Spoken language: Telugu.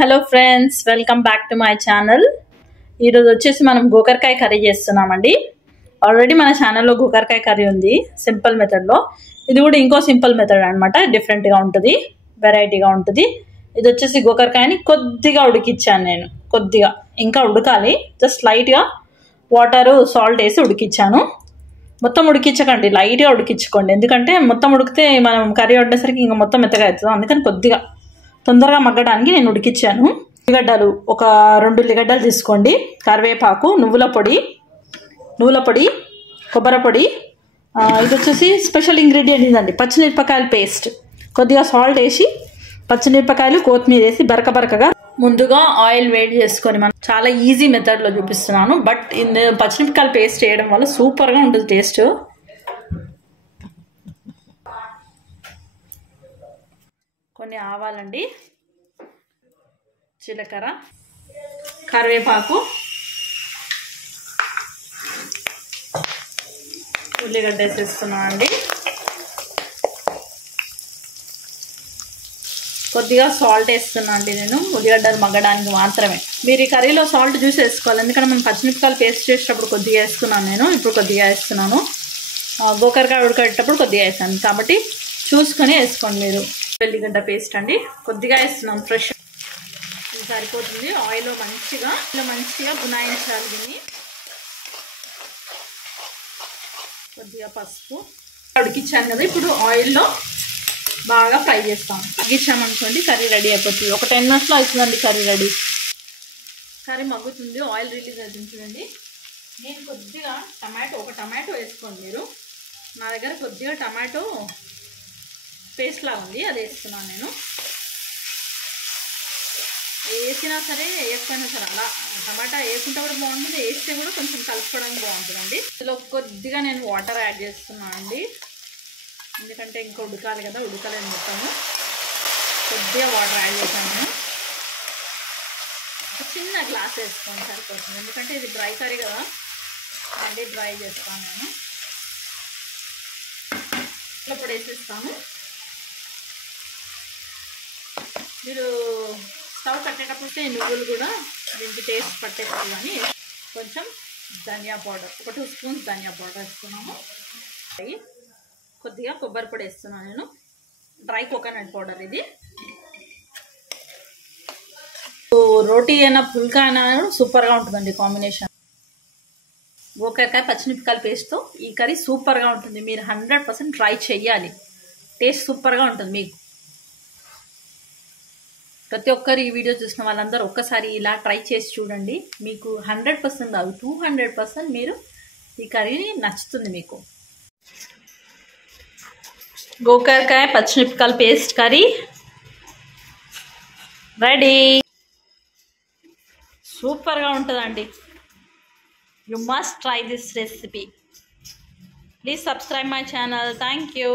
Hello friends, welcome back to my channel. ఈరోజు వచ్చేసి మనం గోకరకాయ కర్రీ చేస్తున్నామండి. ఆల్రెడీ మన ఛానల్లో గోకరకాయ కర్రీ ఉంది సింపుల్ మెథడ్లో. ఇది కూడా ఇంకో సింపుల్ మెథడ్ అనమాట, డిఫరెంట్గా ఉంటుంది, వెరైటీగా ఉంటుంది. ఇది వచ్చేసి గోకరకాయని కొద్దిగా ఉడికిచ్చాను నేను, కొద్దిగా ఇంకా ఉడకాలి. జస్ట్ లైట్గా వాటరు సాల్ట్ వేసి ఉడికిచ్చాను. మొత్తం ఉడికించకండి, లైట్గా ఉడికించుకోండి, ఎందుకంటే మొత్తం ఉడికితే మనం కర్రీ వండేసరికి ఇంకా మొత్తం మెత్తగా అవుతుంది. అందుకని కొద్దిగా తొందరగా మగ్గడానికి నేను ఉడికించాను. ఉల్లిగడ్డలు ఒక 2 ఉల్లిగడ్డలు తీసుకోండి, కరివేపాకు, నువ్వుల పొడి, కొబ్బరి పొడి. ఇది వచ్చేసి స్పెషల్ ఇంగ్రీడియంట్ ఇదండి, పచ్చిమిరపకాయల పేస్ట్. కొద్దిగా సాల్ట్ వేసి పచ్చిమిరపకాయలు, కొత్తిమీర వేసి బరకగా ముందుగా ఆయిల్ వేడి చేసుకొని, మనం చాలా ఈజీ మెథడ్లో చూపిస్తున్నాను. బట్ పచ్చిమిరపకాయల పేస్ట్ వేయడం వల్ల సూపర్గా ఉంటుంది టేస్ట్. కొన్ని ఆవాలండి, జీలకర్ర, కరివేపాకు, ఉల్లిగడ్డ వేసేస్తున్నానండి. కొద్దిగా సాల్ట్ వేస్తున్నా అండి నేను, ఉల్లిగడ్డలు మగ్గడానికి మాత్రమే. మీరు ఈ కర్రీలో సాల్ట్ చూసి వేసుకోవాలి, ఎందుకంటే మనం పచ్చిమిరపకాయలు పేస్ట్ చేసేటప్పుడు కొద్దిగా వేసుకున్నాను నేను, ఇప్పుడు కొద్దిగా వేస్తున్నాను. గోకరకాయ ఉడకేటప్పుడు కొద్దిగా వేసాను, కాబట్టి చూసుకొని వేసుకోండి మీరు. ఉల్లిగడ్డ పేస్ట్ అండి కొద్దిగా వేస్తున్నాం, ఫ్రెష్. ఇది సరిపోతుంది. ఆయిల్లో మంచిగా బునాయించాలి దీన్ని. కొద్దిగా పసుపు ఉడికించాను కదా, ఇప్పుడు ఆయిల్లో బాగా ఫ్రై చేస్తాం. తగ్గించామనుకోండి కర్రీ రెడీ అయిపోతుంది. ఒక 10 minutesలో అవుతుందండి కర్రీ రెడీ. కర్రీ మగ్గుతుంది, ఆయిల్ రిలీజ్ అవుతుంది చూడండి. నేను కొద్దిగా ఒక టమాటో వేసుకోండి మీరు. నా దగ్గర కొద్దిగా టమాటో పేస్ట్ లాగా ఉంది, అది వేస్తున్నాను నేను. వేసినా సరే వేసుకున్నా సరే అలా టమాటా వేసుకుంటే కూడా బాగుంటుంది, వేస్తే కూడా కొంచెం కలుపుకోవడానికి బాగుంటుందండి. ఇందులో కొద్దిగా నేను వాటర్ యాడ్ చేస్తున్నాను అండి, ఎందుకంటే ఇంకా ఉడకాలి కదా, ఉడకలేదు మొత్తము. కొద్దిగా వాటర్ యాడ్ చేశాను నేను. చిన్న గ్లాస్ వేసుకోండి సరిపోతుంది, ఎందుకంటే ఇది డ్రై కర్రీ కదా, అదే డ్రై చేస్తాను నేను. ఇప్పుడు వేసేస్తాను. మీరు స్టవ్ కట్టేటప్పుడు నువ్వులు కూడా దీనికి టేస్ట్ పట్టేస్తుంది. కానీ కొంచెం ధనియా పౌడర్, ఒక 2 స్పూన్స్ ధనియా పౌడర్ వేస్తున్నాము. కొద్దిగా కొబ్బరి పొడి వేస్తున్నాను నేను, డ్రై కోకోనట్ పౌడర్. ఇది రోటీ అయినా పుల్కా అయినా సూపర్గా ఉంటుందండి కాంబినేషన్. గోకరకాయ పచ్చిమిరపకాయల పేస్ట్తో ఈ కర్రీ సూపర్గా ఉంటుంది. మీరు 100% ట్రై చెయ్యాలి, టేస్ట్ సూపర్గా ఉంటుంది. మీకు ప్రతి ఒక్కరు ఈ వీడియో చూసిన వాళ్ళందరూ ఒక్కసారి ఇలా ట్రై చేసి చూడండి. మీకు 100% కాదు, 200% మీరు ఈ కర్రీని నచ్చుతుంది మీకు. గోకరకాయ పచ్చిమిరపకాయల పేస్ట్ కర్రీ రెడీ. సూపర్గా ఉంటుందండి. You must try this recipe. Please subscribe my channel. Thank you.